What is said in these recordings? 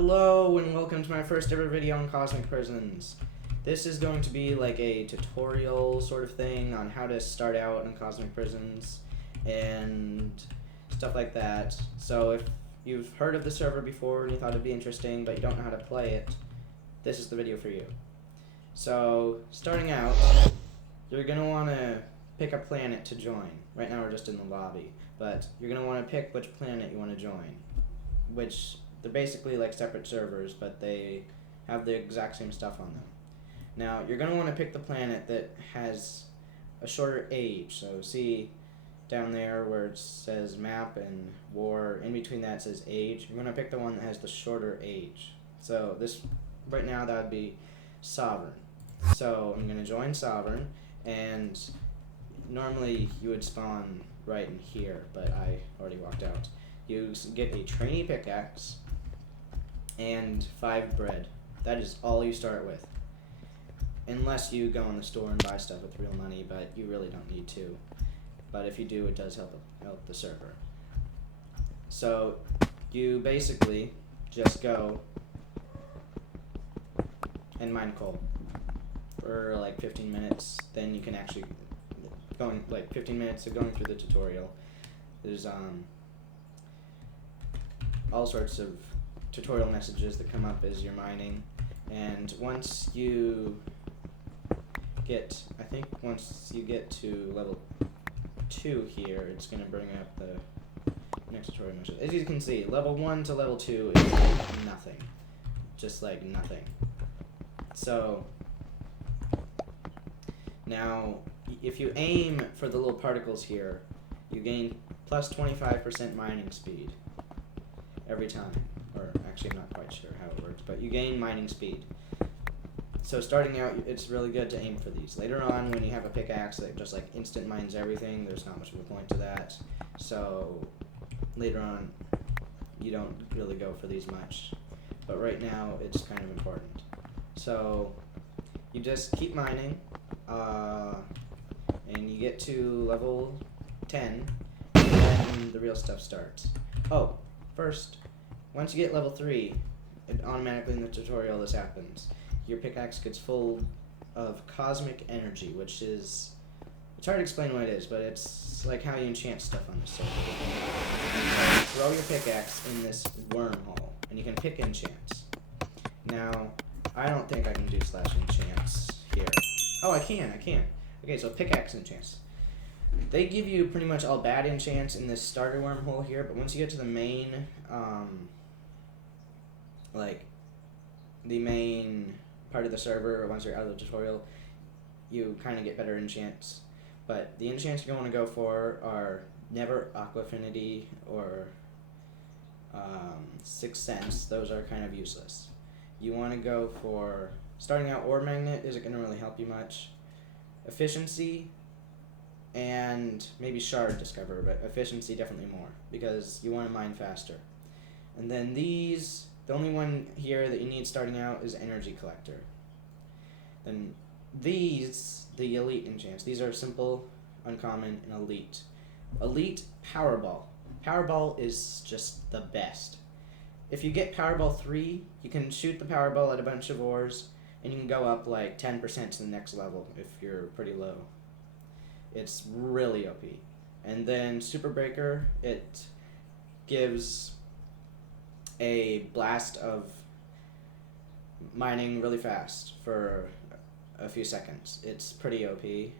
Hello and welcome to my first ever video on cosmic prisons. This is going to be like a tutorial sort of thing on how to start out in cosmic prisons and stuff like that. So if you've heard of the server before and you thought it'd be interesting but you don't know how to play it, this is the video for you. So starting out, you're going to want to pick a planet to join. Right now we're just in the lobby, but you're going to want to pick which planet you want to join, which they're basically like separate servers, but they have the exact same stuff on them. Now, you're going to want to pick the planet that has a shorter age. So see down there where it says map and war, in between that says age. You're going to pick the one that has the shorter age. So this, right now, that would be Sovereign. So I'm going to join Sovereign, and normally you would spawn right in here, but I already walked out. You get a trainee pickaxe and 5 bread. That is all you start with. Unless you go in the store and buy stuff with real money, but you really don't need to. But if you do, it does help the server. So you basically just go and mine coal for like 15 minutes. Then you can actually going like 15 minutes of going through the tutorial. There's all sorts of tutorial messages that come up as you're mining, and once you get, once you get to level 2 here, it's going to bring up the next tutorial message. As you can see, level 1 to level 2 is nothing. Just like nothing. So now if you aim for the little particles here, you gain plus 25% mining speed every time. Or actually, I'm not quite sure how it works, but you gain mining speed. So starting out, it's really good to aim for these. Later on, when you have a pickaxe that just like instant mines everything, there's not much of a point to that. So later on, you don't really go for these much. But right now, it's kind of important. So you just keep mining, and you get to level 10, and then the real stuff starts. Oh, first, once you get level 3, it automatically in the tutorial this happens. Your pickaxe gets full of cosmic energy, which is, it's hard to explain what it is, but it's like how you enchant stuff on the server. So throw your pickaxe in this wormhole, and you can pick enchants. Now, I don't think I can do slash enchants here. Oh, I can. Okay, so pickaxe enchants. They give you pretty much all bad enchants in this starter wormhole here, but once you get to the main, like, the main part of the server, or once you're out of the tutorial, you kind of get better enchants. But the enchants you want to go for are never Aqua Affinity or Sixth Sense. Those are kind of useless. You want to go for, starting out, Ore Magnet isn't going to really help you much. Efficiency, and maybe Shard Discover, but efficiency definitely more, because you want to mine faster. And then these, the only one here that you need starting out is Energy Collector. Then these, the Elite enchants, these are simple, uncommon, and Elite. Elite, Powerball. Powerball is just the best. If you get Powerball 3, you can shoot the Powerball at a bunch of ores, and you can go up like 10% to the next level if you're pretty low. It's really OP. And then Super Breaker, it gives a blast of mining really fast for a few seconds. It's pretty OP.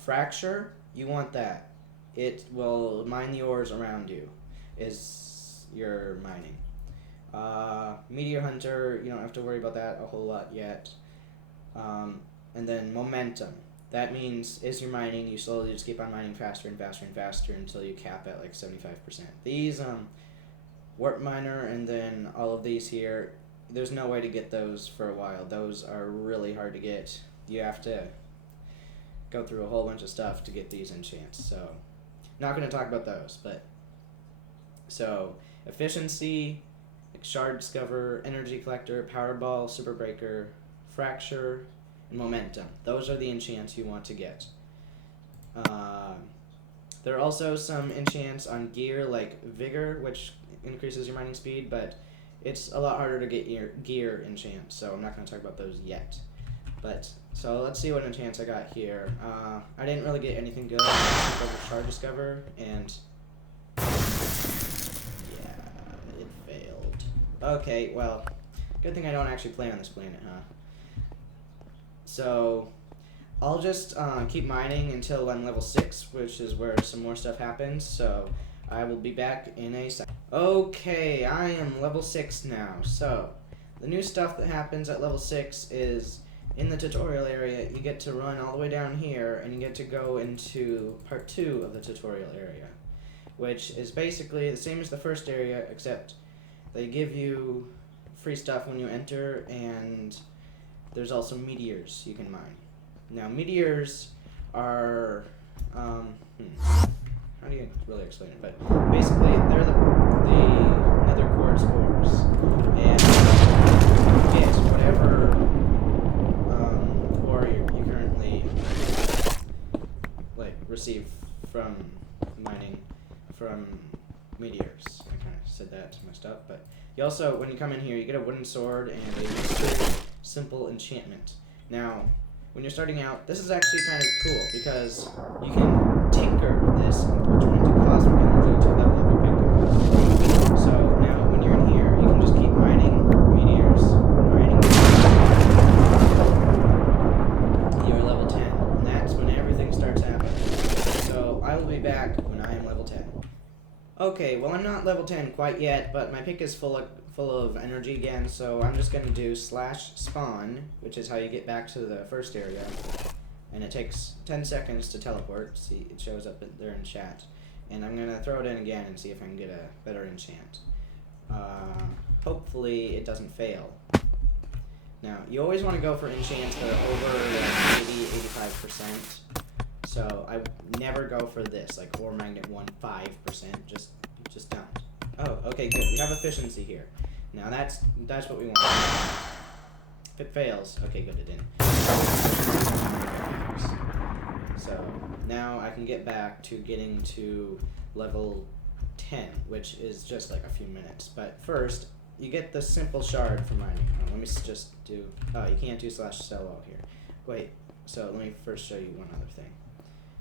Fracture, you want that. It will mine the ores around you, is your mining. Meteor Hunter, you don't have to worry about that a whole lot yet. And then Momentum. That means as you're mining, you slowly just keep on mining faster and faster and faster until you cap at like 75%. These, Warp Miner and then all of these here, there's no way to get those for a while. Those are really hard to get. You have to go through a whole bunch of stuff to get these enchants. So, not going to talk about those, but, so, Efficiency, Shard Discover, Energy Collector, Powerball, Super Breaker, Fracture, and Momentum. Those are the enchants you want to get. There are also some enchants on gear like Vigor, which increases your mining speed, but it's a lot harder to get your gear enchants, so I'm not going to talk about those yet. But, so let's see what enchants I got here. I didn't really get anything good. I took over Shard Discover, and yeah, it failed. Okay, well, good thing I don't actually play on this planet, huh? So, I'll just keep mining until I'm level 6, which is where some more stuff happens, so I will be back in a second. Okay, I am level 6 now, so the new stuff that happens at level 6 is in the tutorial area, you get to run all the way down here, and you get to go into part 2 of the tutorial area, which is basically the same as the first area, except they give you free stuff when you enter, and there's also meteors you can mine. Now, meteors are, how do you really explain it? But basically, they're the nether quartz ores, and you get whatever ore you currently receive from mining from meteors. I kind of said that messed up, but you also, when you come in here, you get a wooden sword and a simple enchantment. Now, when you're starting out, this is actually kind of cool because you can tinker this and turn into cosmic energy to level up your pickaxe. So now when you're in here, you can just keep mining meteors, mining you're level 10, and that's when everything starts happening. So I will be back when I am level 10. Okay, well I'm not level 10 quite yet, but my pick is full of energy again, so I'm just going to do /spawn, which is how you get back to the first area, and it takes 10 seconds to teleport. See, it shows up there in chat, and I'm going to throw it in again and see if I can get a better enchant. Hopefully it doesn't fail. Now, you always want to go for enchants that are over 80-85%, so I never go for this, like ore magnet 1-5%, just don't. Oh, okay, good. We have efficiency here. Now that's what we want. If it fails, okay, good, it didn't. So now I can get back to getting to level 10, which is just like a few minutes. But first, you get the simple shard for mining. Let me just do. Oh, you can't do /sell here. Wait. So let me first show you one other thing.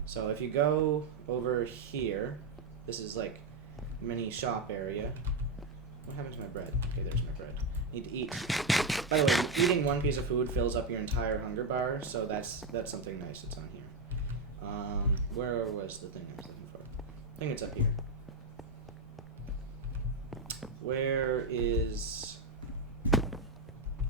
So if you go over here, this is like mini shop area. What happened to my bread? Okay, there's my bread. Need to eat. By the way, eating one piece of food fills up your entire hunger bar, so that's something nice that's on here. Where was the thing I was looking for? I think it's up here. Where is...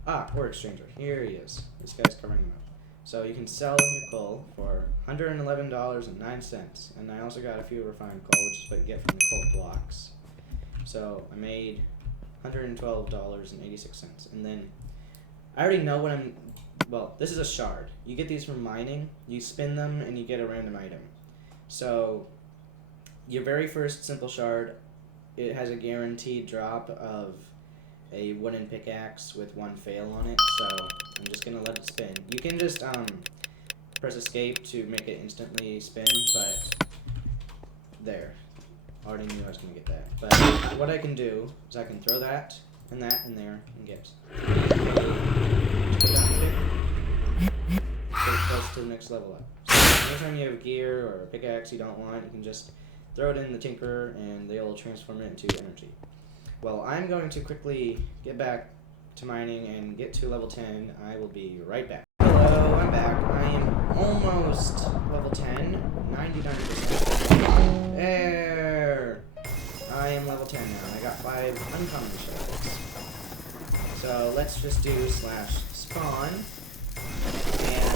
ore exchanger. Here he is. This guy's covering him up. So you can sell your coal for $111.09, and I also got a few refined coal, which is what you get from the coal blocks. So I made $112.86, and then I already know what I'm. Well, this is a shard. You get these from mining. You spin them, and you get a random item. So your very first simple shard, it has a guaranteed drop of a wooden pickaxe with 1 fail on it, so I'm just gonna let it spin. You can just press escape to make it instantly spin, but there. Already knew I was gonna get that. But what I can do is I can throw that in there and get. Put that in there. So it goes to the next level up. So anytime you have gear or a pickaxe you don't want, you can just throw it in the tinker and they'll transform it into energy. Well, I'm going to quickly get back to mining and get to level 10. I will be right back. Hello, I'm back. I am almost level 10, 99%. There! I am level 10 now, and I got 5 uncommon shells. So let's just do /spawn,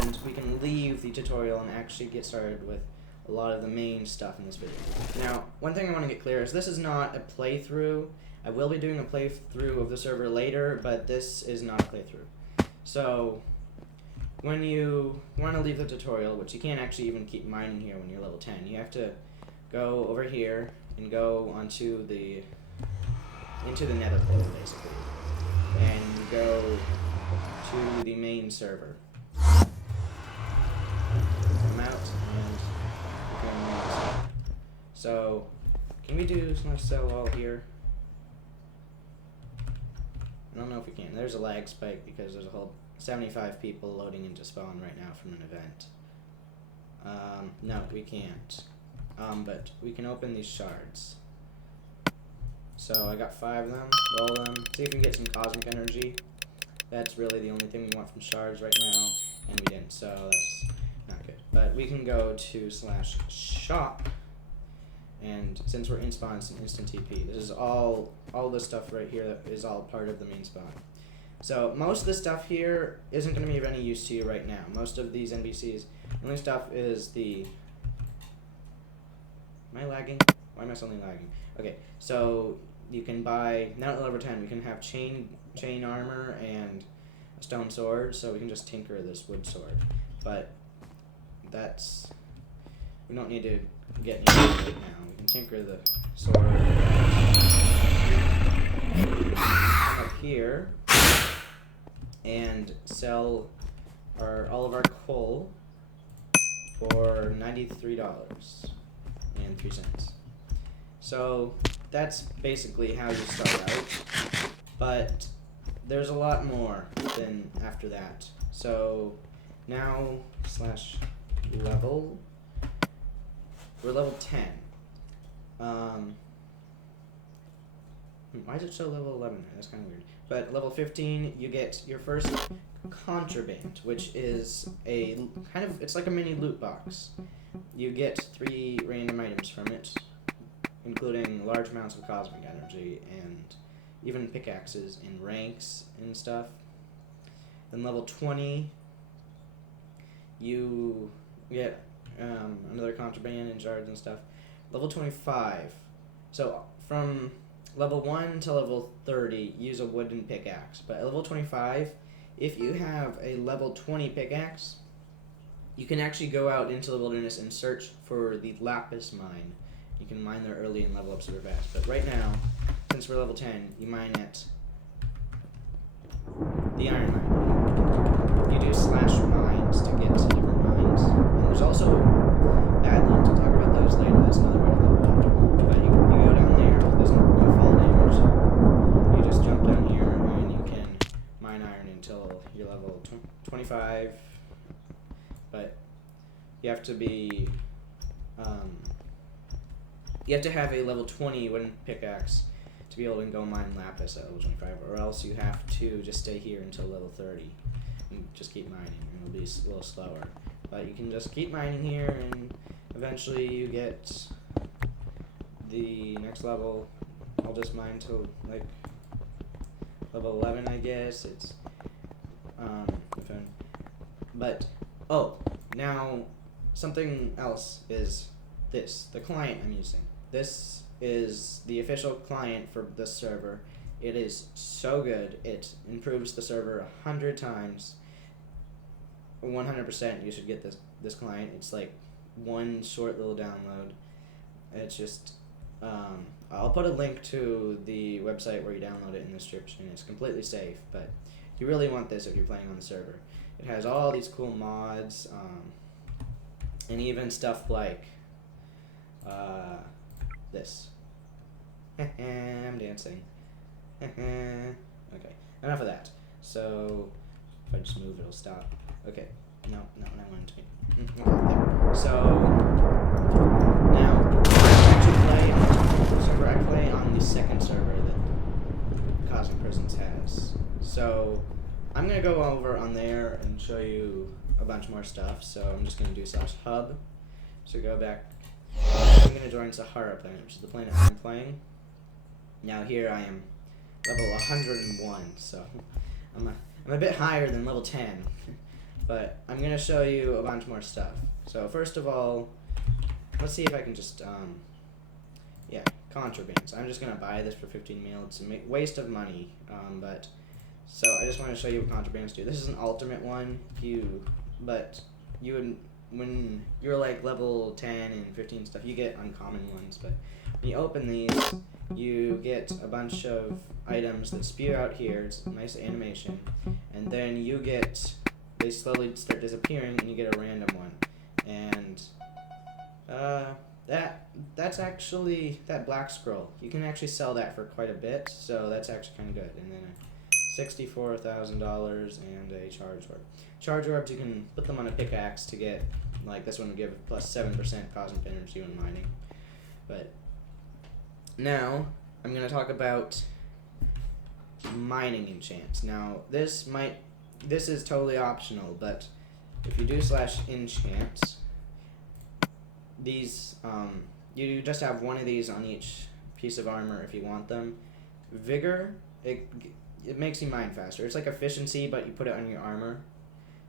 and we can leave the tutorial and actually get started with a lot of the main stuff in this video. Now, one thing I want to get clear is this is not a playthrough. I will be doing a playthrough of the server later, but this is not a playthrough. So when you want to leave the tutorial, which you can't actually even keep mining here when you're level 10, you have to go over here and go onto into the nether portal, basically, and go to the main server. Come out and become main server. So can we do /sell all here? I don't know if we can. There's a lag spike because there's a whole 75 people loading into spawn right now from an event. No, we can't. But we can open these shards. So I got 5 of them. Roll them. See if we can get some cosmic energy. That's really the only thing we want from shards right now, and we didn't, so that's not good. But we can go to /shop, and since we're in spawn, it's an instant TP. This is all this stuff right here that is all part of the main spawn. So most of the stuff here isn't going to be of any use to you right now. Most of these NPCs, the only stuff is the... Am I lagging? Why am I suddenly lagging? Okay, so you can buy, now at level 10, we can have chain armor and a stone sword, so we can just tinker this wood sword. But that's, we don't need to get into it right now. We can tinker the sword up here and sell all of our coal for $93.03. So that's basically how you start out, but there's a lot more than after that. So now /level, we're level 10. Why is it show level 11 there? That's kind of weird. But level 15, you get your first contraband, which is a kind of, it's like a mini loot box. You get 3 random items from it, including large amounts of cosmic energy and even pickaxes and ranks and stuff. Then level 20, you get another contraband and shards and stuff. Level 25, so from level 1 to level 30, use a wooden pickaxe. But at level 25, if you have a level 20 pickaxe, you can actually go out into the wilderness and search for the lapis mine. You can mine there early and level up super fast. But right now, since we're level 10, you mine at the iron mine. You do /mines to get to different mines. And there's also badlands. We'll talk about those later. That's another way to level up. But you go down there. There's no fall damage. You just jump down here and you can mine iron until you're level 25. But you have to be... you have to have a level 20 wooden pickaxe to be able to go mine lapis at level 25, or else you have to just stay here until level 30 and just keep mining, and it'll be a little slower. But you can just keep mining here, and eventually you get the next level. I'll just mine till like level 11, I guess. It's but oh, now something else is this, the client I'm using. This is the official client for this server. It is so good. It improves the server 100 times. 100% you should get this client. It's like one short little download. It's just, I'll put a link to the website where you download it in the description. It's completely safe, but you really want this if you're playing on the server. It has all these cool mods, and even stuff like this. I'm dancing. Okay, enough of that. So if I just move, it'll stop. Okay, no, not what I wanted to be. Okay, there. So now I play on the second server that Cosmic Prisons has. So I'm gonna go over on there and show you a bunch more stuff. So I'm just gonna do /hub. So go back. I'm gonna join Sahara Planet, which is the planet I'm playing. Now here I am, level 101. So I'm a bit higher than level 10. But I'm gonna show you a bunch more stuff. So first of all, let's see if I can just yeah, contrabands. I'm just gonna buy this for 15 mil. It's a waste of money, but so I just want to show you what contrabands do. This is an ultimate one. When you're like level 10 and 15 stuff, you get uncommon ones. But when you open these, you get a bunch of items that spew out here. It's a nice animation, and then they slowly start disappearing, and you get a random one. And that's actually that black scroll. You can actually sell that for quite a bit, so that's actually kind of good. And then a $64,000 and a charge orb. Charge orbs, you can put them on a pickaxe to get, like this one would give plus 7% cosmic energy when mining. But now I'm going to talk about mining enchants. Now this is totally optional, but if you do /enchants, these you just have one of these on each piece of armor if you want them. Vigor, it makes you mine faster. It's like efficiency, but you put it on your armor.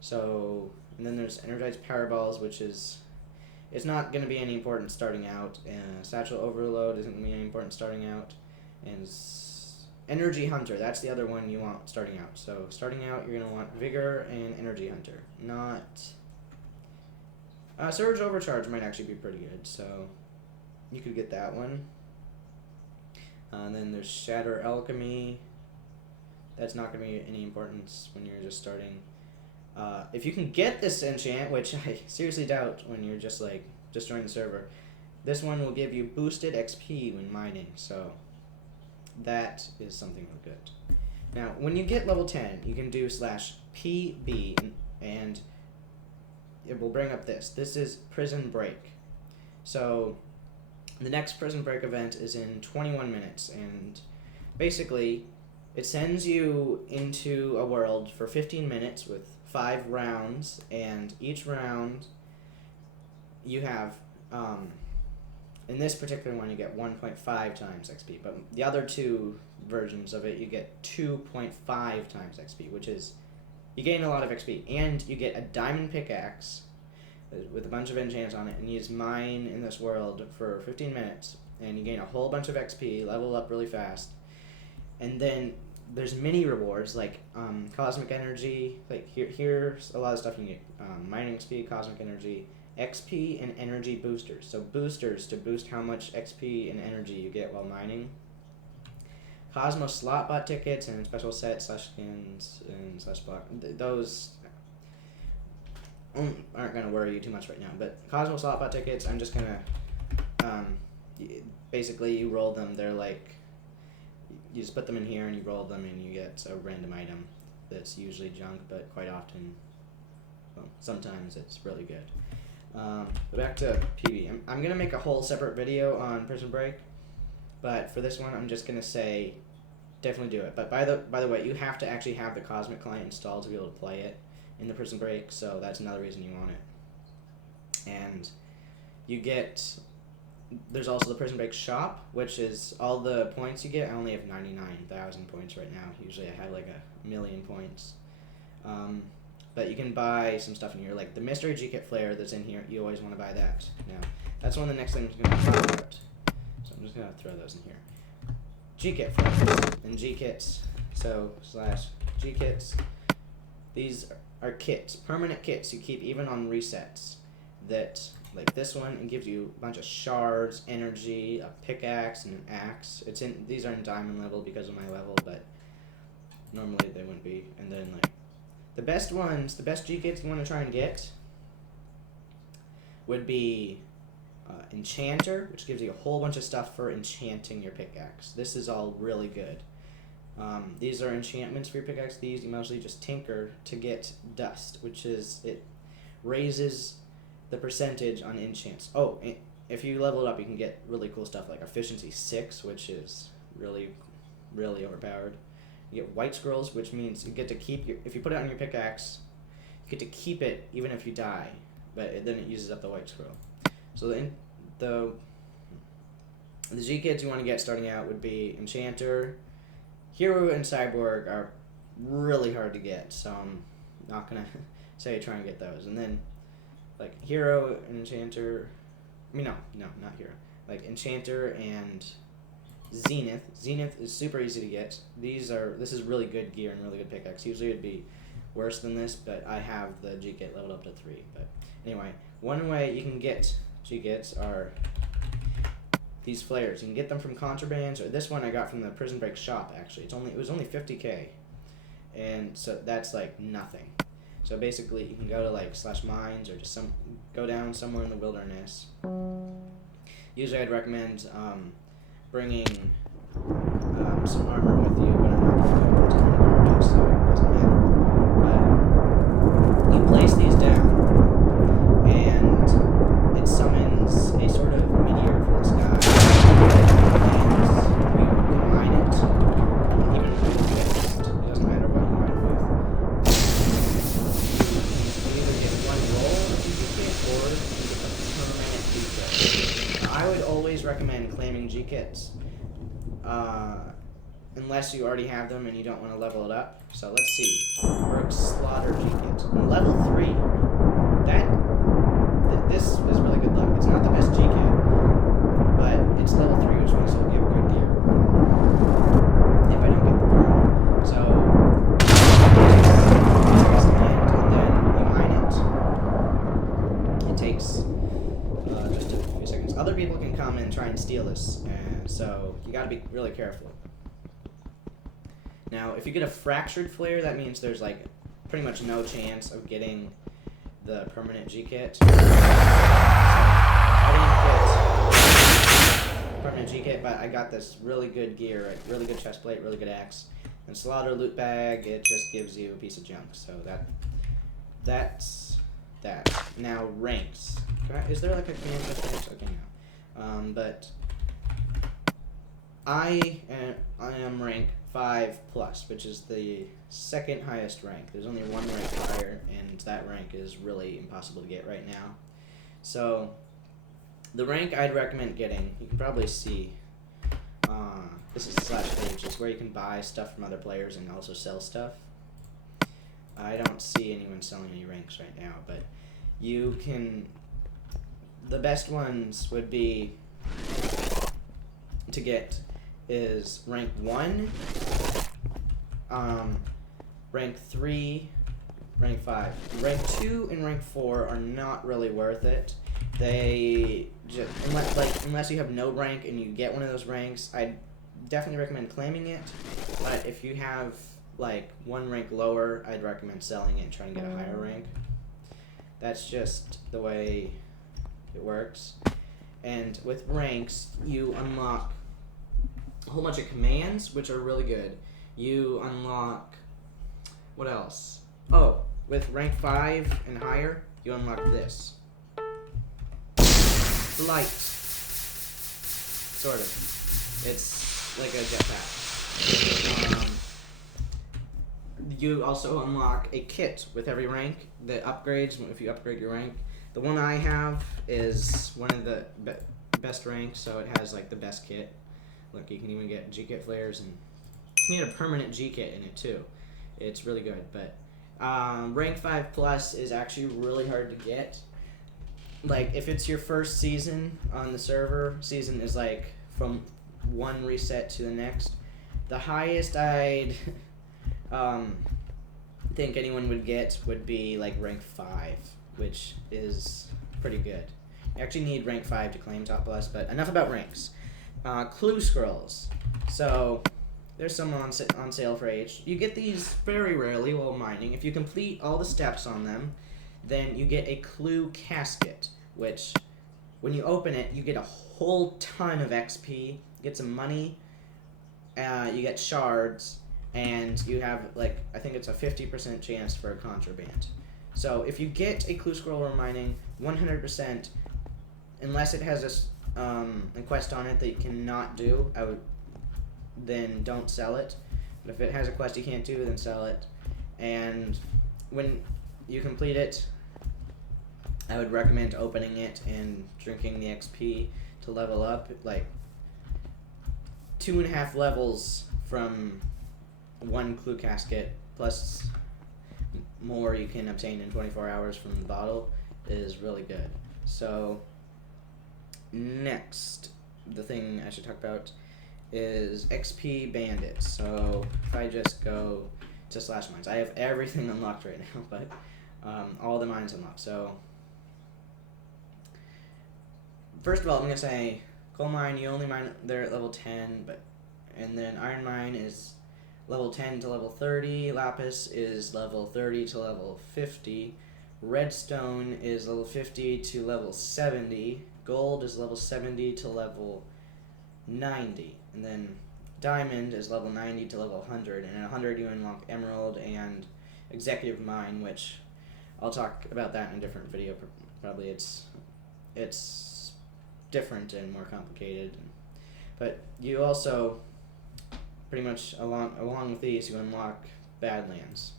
So, and then there's energized power balls, which is, it's not going to be any important starting out. Satchel overload isn't going to be any important starting out. And energy hunter, that's the other one you want starting out. So starting out, you're going to want vigor and energy hunter. Not surge overcharge might actually be pretty good, so you could get that one. And then there's shatter alchemy. That's not going to be any importance when you're just starting. If you can get this enchant, which I seriously doubt when you're just joining the server, this one will give you boosted XP when mining, so that is something real good. Now, when you get level 10, you can do /PB, and it will bring up this. This is Prison Break. So the next Prison Break event is in 21 minutes, and basically it sends you into a world for 15 minutes with 5 rounds, and each round you have, in this particular one you get 1.5 times XP, but the other two versions of it you get 2.5 times XP, which is, you gain a lot of XP, and you get a diamond pickaxe with a bunch of enchants on it, and you just mine in this world for 15 minutes, and you gain a whole bunch of XP, level up really fast, and then there's mini rewards like cosmic energy. Like here's a lot of stuff you can get: mining XP, cosmic energy, XP, and energy boosters. So boosters to boost how much XP and energy you get while mining. Cosmos slot bot tickets and special sets /skins and /block. Those aren't gonna worry you too much right now. But Cosmos slot bot tickets, I'm just gonna basically you roll them. They're like, you just put them in here and you roll them and you get a random item that's usually junk, but quite often, well, sometimes it's really good. But back to PB. I'm going to make a whole separate video on Prison Break, but for this one I'm just going to say definitely do it. But by the way, you have to actually have the Cosmic client installed to be able to play it in the Prison Break, so that's another reason you want it. And you get, there's also the Prison Break shop, which is all the points you get. I only have 99,000 points right now. Usually I have like 1,000,000 points. But you can buy some stuff in here, like the Mystery G-Kit Flare that's in here. You always want to buy that. Now, that's one of the next things I'm going to talk about. So I'm just going to throw those in here. G-Kit Flares and G-Kits. So, /G-Kits. These are kits, permanent kits you keep even on resets. That, like this one, it gives you a bunch of shards, energy, a pickaxe, and an axe. These are in diamond level because of my level, but normally they wouldn't be. And then like the best ones, the best G-Kits you want to try and get would be Enchanter, which gives you a whole bunch of stuff for enchanting your pickaxe. This is all really good. These are enchantments for your pickaxe. These you mostly just tinker to get dust, which is, it raises the percentage on enchants. Oh, if you level it up, you can get really cool stuff like efficiency 6, which is really, really overpowered. You get white scrolls, which means you get to keep your, if you put it on your pickaxe, you get to keep it even if you die, but then it uses up the white scroll. So the G-Kits you want to get starting out would be Enchanter. Hero and Cyborg are really hard to get, so I'm not going to say try and get those. And then like Hero and Enchanter, no, not Hero. Like Enchanter and Zenith. Zenith is super easy to get. This is really good gear and really good pickaxe. Usually it'd be worse than this, but I have the G-Kit leveled up to 3. But anyway, one way you can get G-Kits are these flares. You can get them from Contrabands, or this one I got from the Prison Break shop actually. It was only 50k. And so that's like nothing. So basically you can go to like /mines or just go down somewhere in the wilderness. Usually I'd recommend bringing some armor with you, but I'm not going to go G kits. Unless you already have them and you don't want to level it up. So let's see. Rook Slaughter G kit. Level 3. This is really good luck. It's not the best G kit, but it's level 3, which means it'll give good gear. If I don't get the pearl. So and then you mine it. It takes just a few seconds. Other people can come and try and steal this, and so you got to be really careful. Now, if you get a fractured flare, that means there's like pretty much no chance of getting the permanent G kit. I didn't get permanent G kit, but I got this really good gear, a really good chest plate, really good axe, and Slaughter loot bag. It just gives you a piece of junk. So that's that. Now ranks. Is there like a command for ranks? Okay, no. But I am rank 5+, which is the second highest rank. There's only one rank higher, and that rank is really impossible to get right now. So the rank I'd recommend getting, you can probably see, this is /page, is where you can buy stuff from other players and also sell stuff. I don't see anyone selling any ranks right now, but you can, the best ones would be to get is rank 1, rank 3, rank 5. Rank 2 and rank 4 are not really worth it. They just, unless you have no rank and you get one of those ranks, I'd definitely recommend claiming it. But if you have like one rank lower, I'd recommend selling it and trying to get a higher rank. That's just the way it works. And with ranks, you unlock a whole bunch of commands, which are really good. You unlock, what else? Oh, with rank 5 and higher, you unlock this. Flight. Sort of. It's like a jetpack. You also unlock a kit with every rank that upgrades if you upgrade your rank. The one I have is one of the best ranks, so it has like the best kit. Look, you can even get G-Kit flares, and you can get a permanent G-Kit in it too. It's really good, but rank 5+ is actually really hard to get. Like, if it's your first season on the server, season is like from one reset to the next. The highest I'd think anyone would get would be like rank 5, which is pretty good. You actually need rank 5 to claim top plus, but enough about ranks. Clue scrolls. So there's some on sale for H. You get these very rarely while mining. If you complete all the steps on them, then you get a clue casket, which when you open it, you get a whole ton of XP, you get some money, you get shards, and you have, like, I think it's a 50% chance for a contraband. So if you get a clue scroll while mining, 100%, unless it has a quest on it that you cannot do, then don't sell it. But if it has a quest you can't do, then sell it. And when you complete it, I would recommend opening it and drinking the XP to level up, like 2.5 levels from one clue casket, plus more you can obtain in 24 hours from the bottle, is really good. So next, the thing I should talk about is XP bandits. So if I just go to /mines, I have everything unlocked right now, but all the mines unlocked. So first of all, I'm gonna say coal mine, you only mine there at level 10, and then iron mine is level 10 to level 30, lapis is level 30 to level 50, redstone is level 50 to level 70, gold is level 70 to level 90, and then diamond is level 90 to level 100, and at 100 you unlock emerald and executive mine, which I'll talk about that in a different video. Probably it's different and more complicated, but you also pretty much along with these you unlock badlands.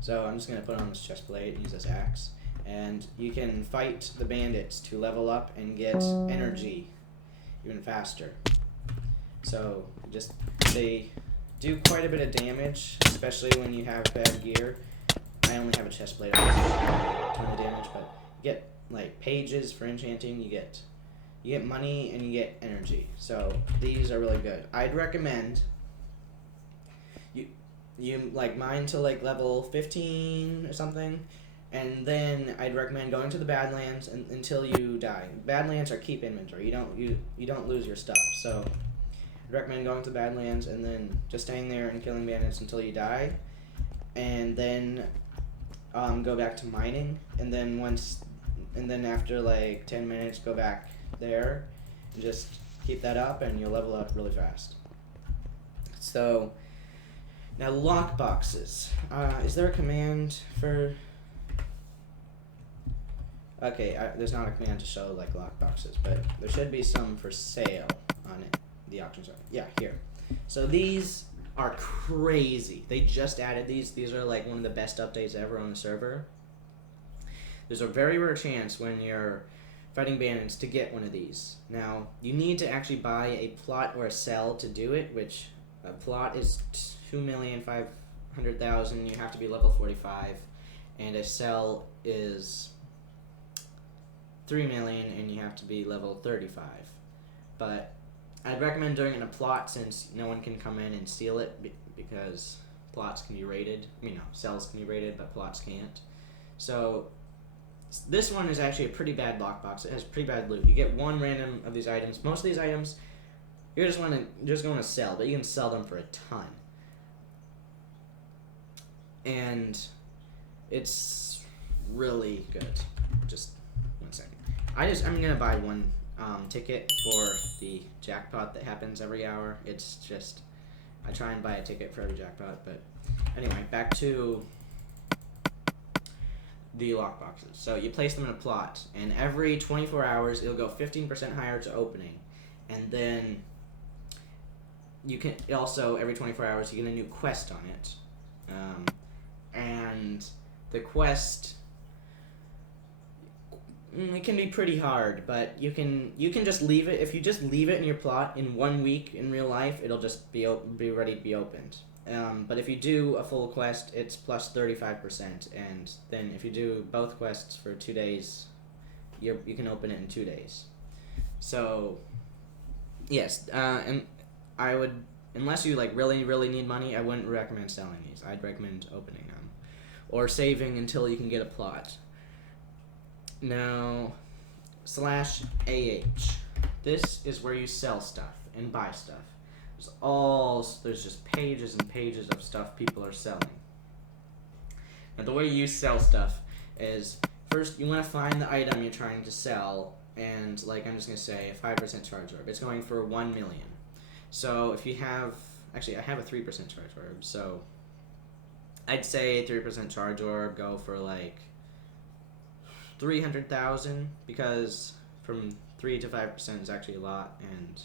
So I'm just gonna put on this chest plate and use this axe, and you can fight the bandits to level up and get energy even faster. So they do quite a bit of damage, especially when you have bad gear. I only have a chest plate, a ton of damage, but you get like pages for enchanting, you get money, and you get energy. So these are really good. I'd recommend you like mine to like level 15 or something, and then I'd recommend going to the Badlands until you die. Badlands are keep inventory. You don't lose your stuff. So I'd recommend going to the Badlands and then just staying there and killing bandits until you die, and then go back to mining, and then after like 10 minutes go back there and just keep that up, and you'll level up really fast. So now lock boxes. Is there a command for? Okay, there's not a command to show like lock boxes, but there should be some for sale on it. The auctions are. Yeah, here. So these are crazy. They just added these. These are like one of the best updates ever on the server. There's a very rare chance when you're fighting bandits to get one of these. Now, you need to actually buy a plot or a cell to do it, which a plot is 2,500,000. You have to be level 45, and a cell is 3 million, and you have to be level 35. But I'd recommend doing it in a plot, since no one can come in and steal it, because plots can be raided. Cells can be raided, but plots can't. So this one is actually a pretty bad lockbox. It has pretty bad loot. You get one random of these items. Most of these items, you're just going to sell, but you can sell them for a ton. And it's really good. Just 1 second. I'm gonna buy one ticket for the jackpot that happens every hour. It's just, I try and buy a ticket for every jackpot, but anyway, back to the lockboxes. So you place them in a plot, and every 24 hours it'll go 15% higher to opening, and then you can also every 24 hours you get a new quest on it, and the quest, it can be pretty hard, but you can just leave it. If you just leave it in your plot in 1 week in real life, it'll just be ready to be opened. But if you do a full quest, it's plus 35%, and then if you do both quests for 2 days, you can open it in 2 days. So yes, and I would, unless you like really need money, I wouldn't recommend selling these. I'd recommend opening them or saving until you can get a plot. Now, /AH. This is where you sell stuff and buy stuff. There's just pages and pages of stuff people are selling. Now, the way you sell stuff is, first you want to find the item you're trying to sell, and like I'm just going to say a 5% charge orb. It's going for 1 million. So if you have, actually I have a 3% charge orb, so I'd say 3% charge orb, go for like 300,000, because from 3 to 5% is actually a lot, and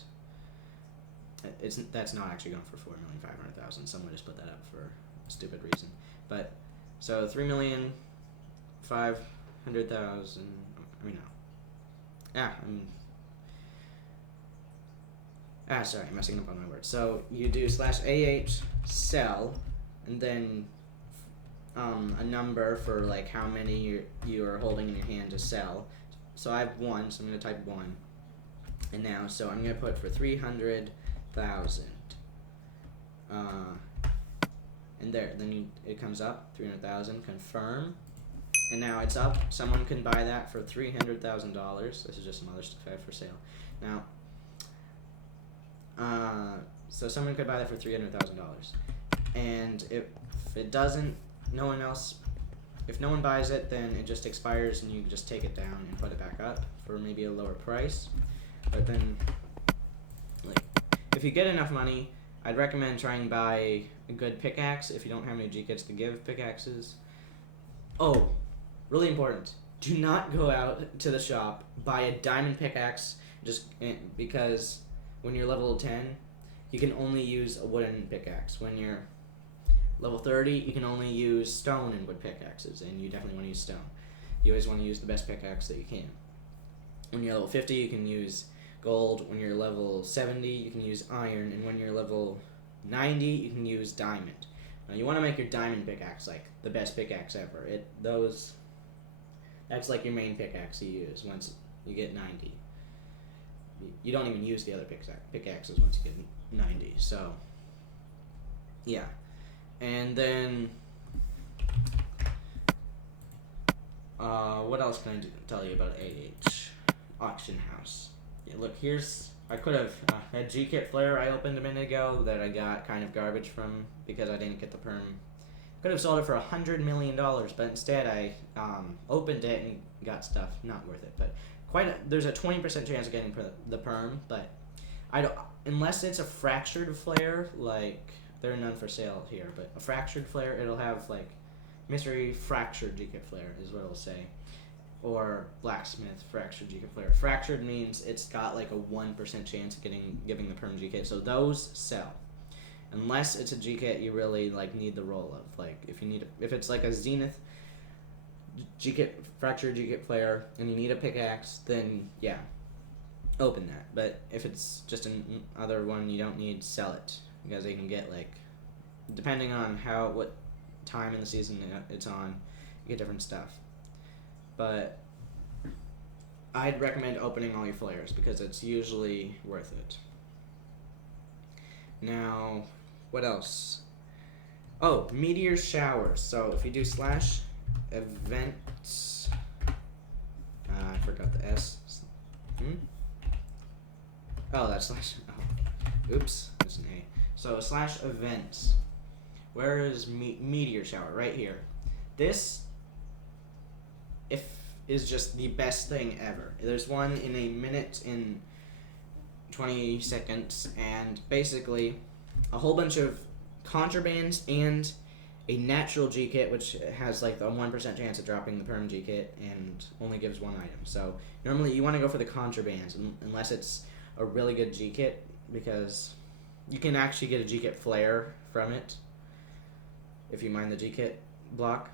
that's not actually going for 4,500,000. Someone just put that up for a stupid reason. But so 3,500,000. Sorry, I'm messing up on my words. So you do /AH sell, and then a number for like how many you are holding in your hand to sell. So I have 1, so I'm going to type 1. And now, so I'm going to put for 300,000. And there, then it comes up, 300,000, confirm. And now it's up. Someone can buy that for $300,000. This is just some other stuff I have for sale. Now, so someone could buy that for $300,000. And if it doesn't, if no one buys it, then it just expires, and you just take it down and put it back up for maybe a lower price. But then, like, if you get enough money, I'd recommend trying to buy a good pickaxe if you don't have any G-kits to give pickaxes. Oh, really important. Do not go out to the shop, buy a diamond pickaxe, because when you're level 10, you can only use a wooden pickaxe. When you're level 30, you can only use stone and wood pickaxes, and you definitely want to use stone. You always want to use the best pickaxe that you can. When you're level 50, you can use gold. When you're level 70, you can use iron, and when you're level 90, you can use diamond. Now you want to make your diamond pickaxe like the best pickaxe ever. That's like your main pickaxe you use once you get 90. You don't even use the other pickaxes once you get 90. So yeah, and then what else can I tell you about AH auction house? Yeah, look, I could have had G-Kit Flare I opened a minute ago that I got kind of garbage from because I didn't get the perm. Could have sold it for $100 million, but instead I opened it and got stuff. Not worth it, but there's a 20% chance of getting the perm, but unless it's a fractured flare, like there are none for sale here, but a fractured flare, it'll have like mystery fractured G-Kit Flare is what it'll say. Or blacksmith fractured G-Kit Flare. Fractured means it's got like a 1% chance of giving the perm G-Kit. So those sell, unless it's a G-Kit you really like need the roll of. Like if it's like a Zenith G-Kit fractured G-Kit Flare and you need a pickaxe, then yeah, open that. But if it's just another one you don't need, sell it, because they can get like, depending on what time in the season it's on, you get different stuff. But I'd recommend opening all your flares because it's usually worth it. Now, what else? Oh, Meteor Shower. So if you do /events, I forgot the S. Oh, that's slash. Oh, oops, there's an A. So /events. Where is Meteor Shower? Right here. This is just the best thing ever. There's one in a minute and 20 seconds, and basically a whole bunch of contrabands and a natural G-Kit, which has like the 1% chance of dropping the perm G-Kit and only gives one item. So normally you want to go for the contrabands unless it's a really good G-Kit, because you can actually get a G-Kit Flare from it if you mine the G-Kit block.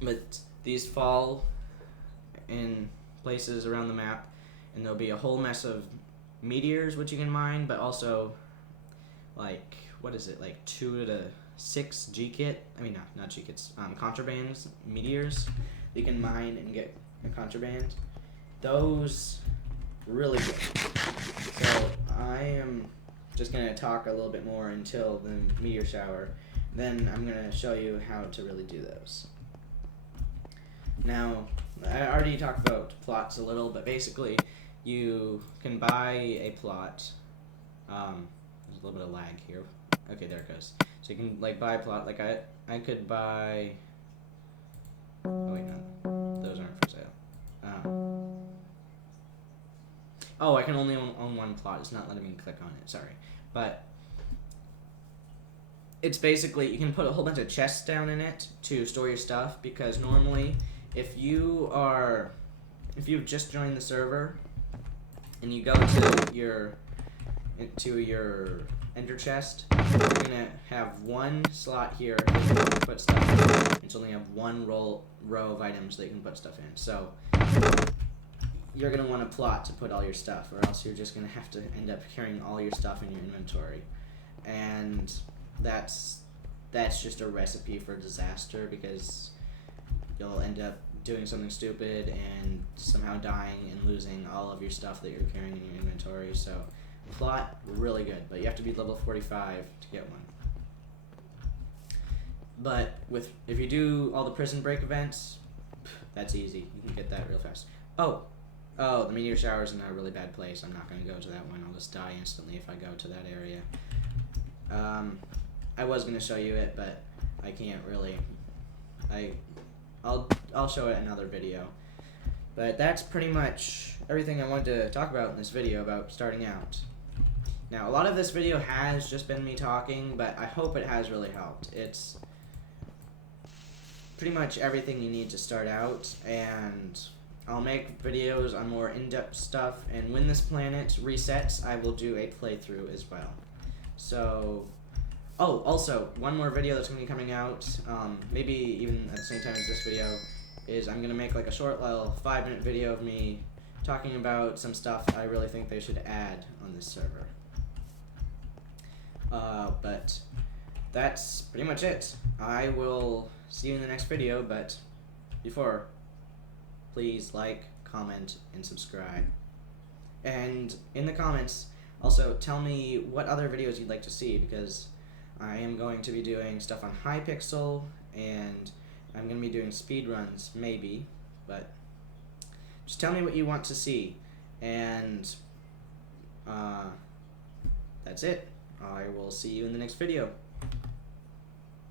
But these fall in places around the map, and there'll be a whole mess of meteors which you can mine, but also like, what is it, like 2 to 6 G-Kit, I mean not G-Kits, contrabands, meteors you can mine and get a contraband. Those really good. So I am just going to talk a little bit more until the Meteor Shower, then I'm going to show you how to really do those. Now, I already talked about plots a little, but basically you can buy a plot. There's a little bit of lag here. Okay, there it goes. So you can like buy a plot. Like I could buy. Oh wait, no, those aren't for sale. Oh, I can only own one plot. It's not letting me click on it. Sorry, but it's basically you can put a whole bunch of chests down in it to store your stuff, because normally if you've just joined the server and you go into your ender chest, you're gonna have one slot here that you can put stuff in. It's only have one row of items that you can put stuff in. So you're gonna want a plot to put all your stuff, or else you're just gonna have to end up carrying all your stuff in your inventory, and that's just a recipe for disaster, because you'll end up doing something stupid and somehow dying and losing all of your stuff that you're carrying in your inventory. So plot, really good, but you have to be level 45 to get one. But if you do all the prison break events, that's easy. You can get that real fast. Oh, the Meteor Shower is in a really bad place. I'm not going to go to that one. I'll just die instantly if I go to that area. I was going to show you it, but I can't really. I'll show it in another video. But that's pretty much everything I wanted to talk about in this video about starting out. Now, a lot of this video has just been me talking, but I hope it has really helped. It's pretty much everything you need to start out, and I'll make videos on more in-depth stuff, and when this planet resets, I will do a playthrough as well. So, oh, also, one more video that's going to be coming out, maybe even at the same time as this video, is I'm going to make like a short little 5-minute video of me talking about some stuff I really think they should add on this server. But that's pretty much it. I will see you in the next video, but before, please like, comment, and subscribe. And in the comments, also tell me what other videos you'd like to see, because I am going to be doing stuff on Hypixel, and I'm going to be doing speedruns, maybe, but just tell me what you want to see, and that's it. I will see you in the next video.